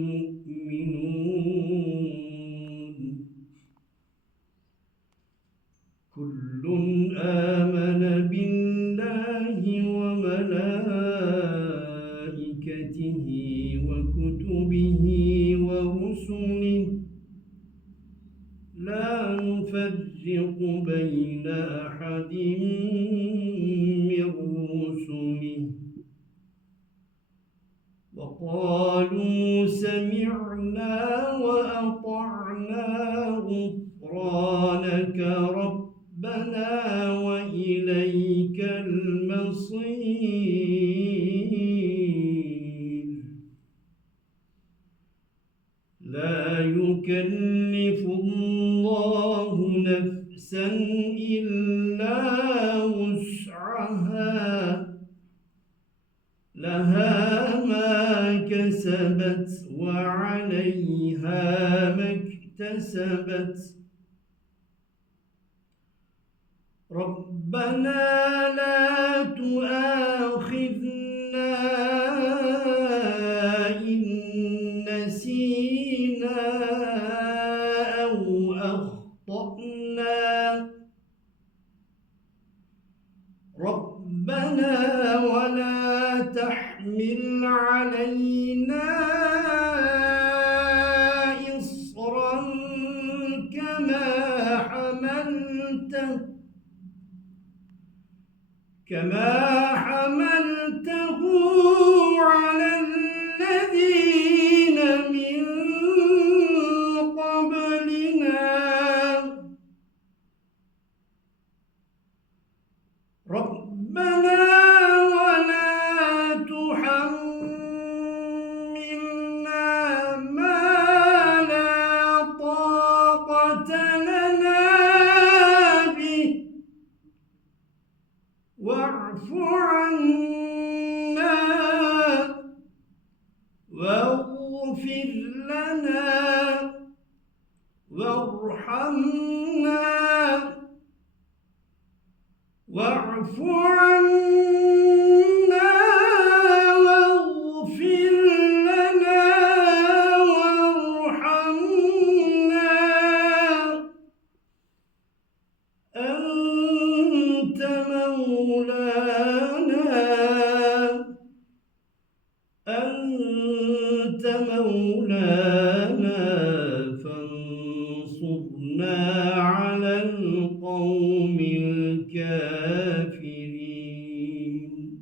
المؤمنون كل آمن بالله وملائكته وكتبه ورسله لا نفرق بين أحد من رسله وقالوا سمعنا وأطعنا غفرانك ربنا وإليك المصير لا يكلف الله نفسا إلا وسعها لها ما كسبت وعليها ما اكتسبت ربنا لا تؤاخذنا إن نسينا أو أخطأنا ربنا ولا تحمل علينا إصرا كما حملته على الذين من قبلنا ربنا ولا تحملنا ما لا طاقة لنا به واعف عنا واغفر لنا وارحمنا واعف عنا واغفر لنا وارحمنا أنت مولانا فانصرنا على القوم الكافرين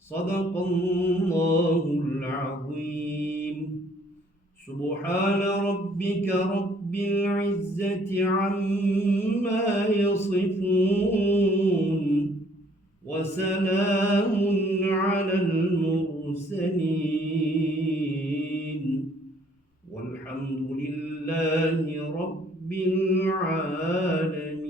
صدق الله العظيم سبحان ربك رب العزة عما يصفون وسلام على المرسلين والحمد لله رب العالمين.